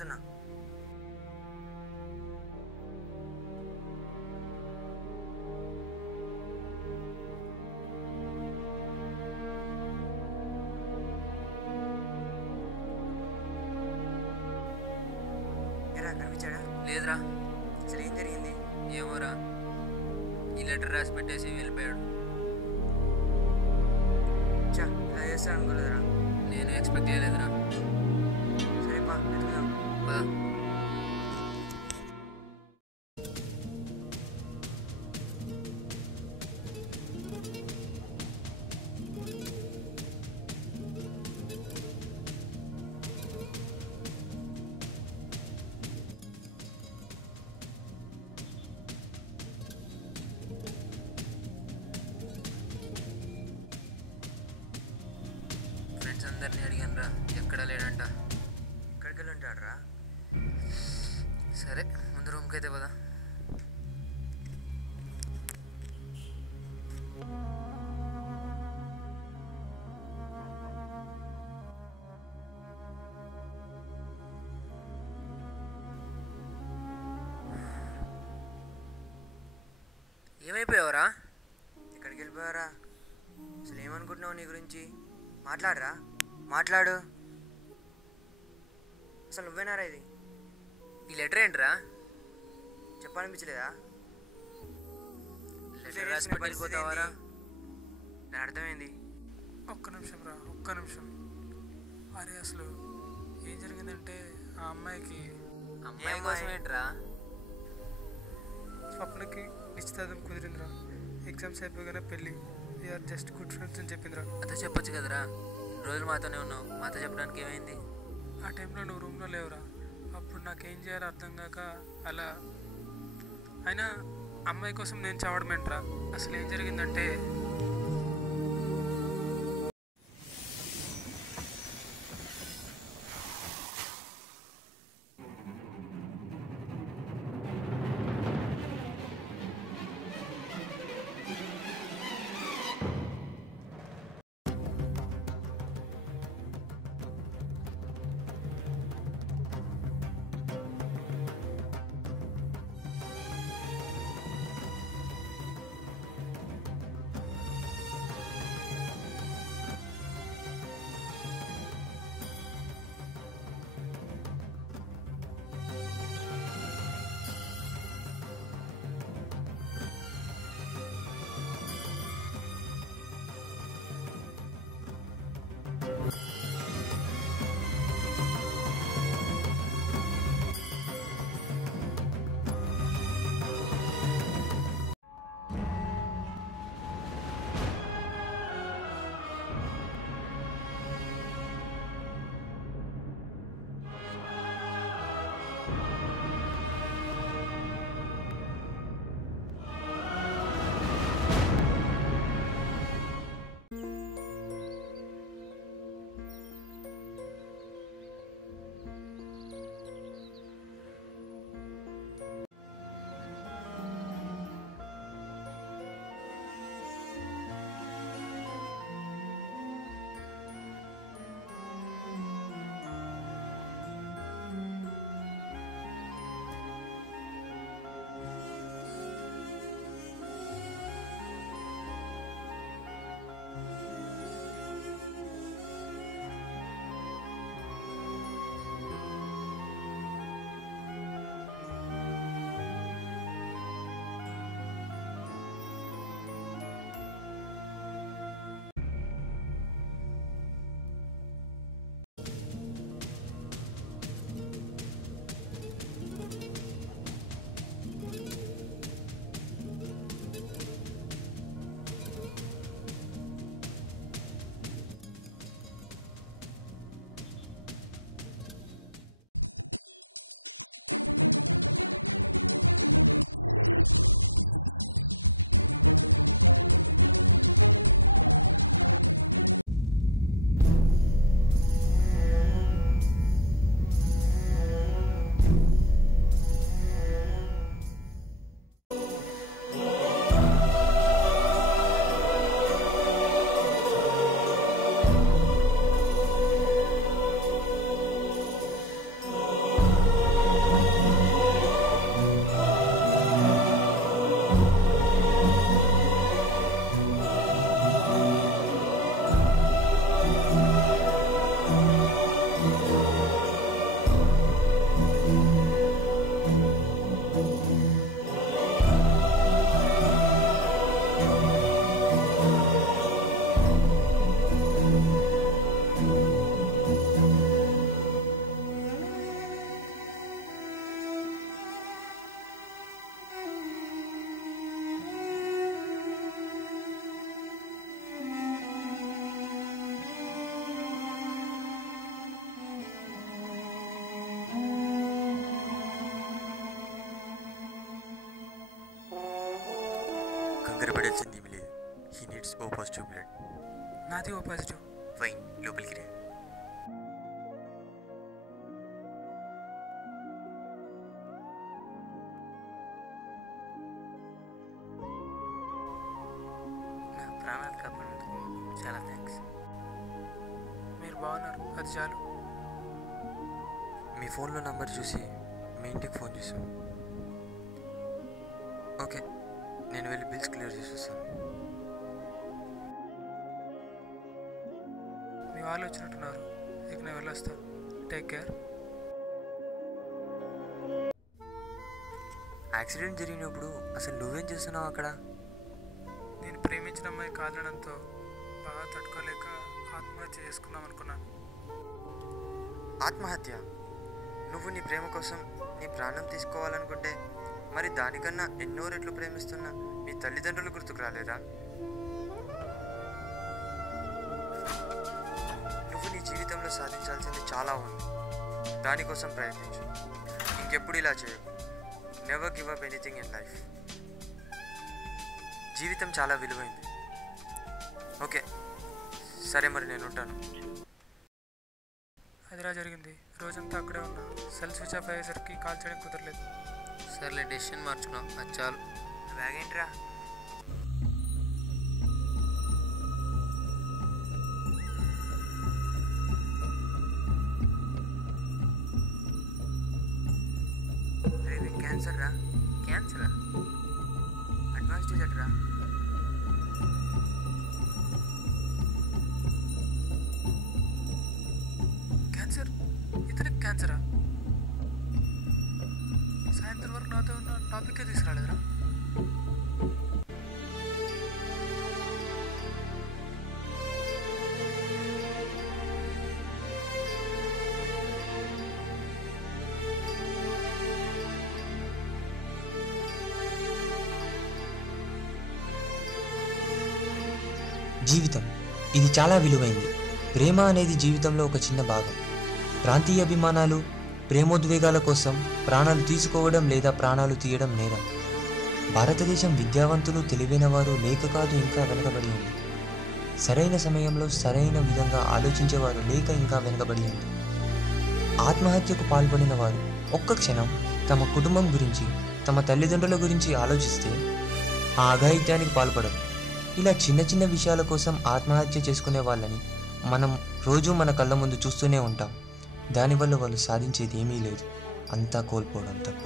వస్తున్నా. ఏరా కనిపించాడా? లేదురా. అసలు ఏం జరిగింది? ఏమోరా, ఈ లెటర్ రాసి పెట్టేసి వెళ్ళిపోయాడు. చా, ఇలా చేస్తాను అనుకోలేదురా. నేను ఎక్స్పెక్ట్ చేయలేదురా. సరే పా, వెతుకుదాం. పద. ఫ్రెండ్స్ అందరినీ అడిగాను రా, ఎక్కడా లేడంట. ఎక్కడికి వెళ్ళి ఉంటాడు రా? సరే ముందు రూమ్కి అయితే పదా. ఏమైపోయావరా? ఎక్కడికి వెళ్ళిపోయారా? అసలు ఏమనుకుంటున్నావు నీ గురించి? మాట్లాడరా, మాట్లాడు. అసలు నువ్వేనారా ఇది? ఈ లెటర్ ఏంట్రా? చెప్పాలనిపించలేదా? లెటర్ రాసి పెట్టి వెళ్ళిపోతావారా? దాని అర్థమైంది. ఒక్క నిమిషం రా, ఒక్క నిమిషం. అరే అసలు ఏం జరిగిందంటే ఆ అమ్మాయికి అమ్మాయి కోసం ఏంట్రా? స్వప్నకి నిశ్చితార్థం కుదిరిందిరా. ఎగ్జామ్స్ అయిపోగానే పెళ్ళి. వీఆర్ జస్ట్ గుడ్ ఫ్రెండ్స్ అని చెప్పిందిరా. అదే చెప్పొచ్చు కదరా, ఇన్ని రోజులు మాతోనే ఉన్నావు, మాతో చెప్పడానికి ఏమైంది? ఆ టైంలో నువ్వు రూమ్లో లేవురా. అప్పుడు నాకేం చేయాలో అర్థం కాక అలా. అయినా అమ్మాయి కోసం నేను చావడమేంట్రా? అసలు ఏం జరిగిందంటే భయపడాల్సింది ఏమీ లేదు. He needs O positive blood. నాది ఓ పాజిటివ్. ఫైన్, లోపలికి రా. నా ప్రాణాలు కాపాడినందుకు చాలా థ్యాంక్స్. మీరు బాగున్నారు, అది చాలు. మీ ఫోన్లో నంబర్ చూసి మీ ఇంటికి ఫోన్ చేశాను. ఓకే, నేను వెళ్ళి బిల్స్ క్లియర్ చేసి వస్తాను. మీ వాళ్ళు వచ్చినట్టున్నారు, ఇక నేను వెళ్ళొస్తా. Take care. యాక్సిడెంట్ జరిగినప్పుడు అసలు నువ్వేం చేస్తున్నావు అక్కడ? నేను ప్రేమించిన అమ్మాయి కాదనడంతో బాగా తట్టుకోలేక ఆత్మహత్య చేసుకుందాం అనుకున్నాను. ఆత్మహత్య? నువ్వు నీ ప్రేమ కోసం నీ ప్రాణం తీసుకోవాలనుకుంటే మరి దానికన్నా ఎన్నో రెట్లు ప్రేమిస్తున్న నీ తల్లిదండ్రులు గుర్తుకు రాలేరా? నువ్వు నీ జీవితంలో సాధించాల్సింది చాలా ఉంది. దానికోసం ప్రయత్నించు. ఇంకెప్పుడు ఇలా చేయకు. Never give up anything in life. జీవితం చాలా విలువైంది. ఓకే, సరే మరి నేను ఉంటాను. అదిలా జరిగింది. రోజంతా అక్కడే ఉన్నా. సెల్ స్విచ్ ఆఫ్ అయ్యేసరికి కాల్ చేయడం కుదరలేదు. సర్లే, డెసిషన్ మార్చుకున్నాం, అది చాలు. బ్యాగ్ ఏంట్రా? క్యాన్సర్ రా. క్యాన్సరా? అడ్వాన్స్ స్టేజ్ అట్రా. క్యాన్సర్? ఇతనికి క్యాన్సరా? సాయంత్రం వరకు నాతో ఉన్న టాపిక్కే తీసుకురాలేదురా. జీవితం ఇది చాలా విలువైంది. ప్రేమ అనేది జీవితంలో ఒక చిన్న భాగం. ప్రాంతీయ అభిమానాలు, ప్రేమోద్వేగాల కోసం ప్రాణాలు తీసుకోవడం లేదా ప్రాణాలు తీయడం నేరం. భారతదేశం విద్యావంతులు, తెలివైన వారు లేక కాదు, ఇంకా వెనుకబడి ఉంది. సరైన సమయంలో సరైన విధంగా ఆలోచించేవారు లేక ఇంకా వెనుకబడి ఉంది. ఆత్మహత్యకు పాల్పడిన వారు ఒక్క క్షణం తమ కుటుంబం గురించి, తమ తల్లిదండ్రుల గురించి ఆలోచిస్తే ఆ అఘాయిత్యానికి పాల్పడరు. ఇలా చిన్న చిన్న విషయాల కోసం ఆత్మహత్య చేసుకునే వాళ్ళని మనం రోజు మన కళ్ళ ముందు చూస్తూనే ఉంటాం. దానివల్ల వాళ్ళు సాధించేది ఏమీ లేదు, అంతా కోల్పోవడం తప్ప.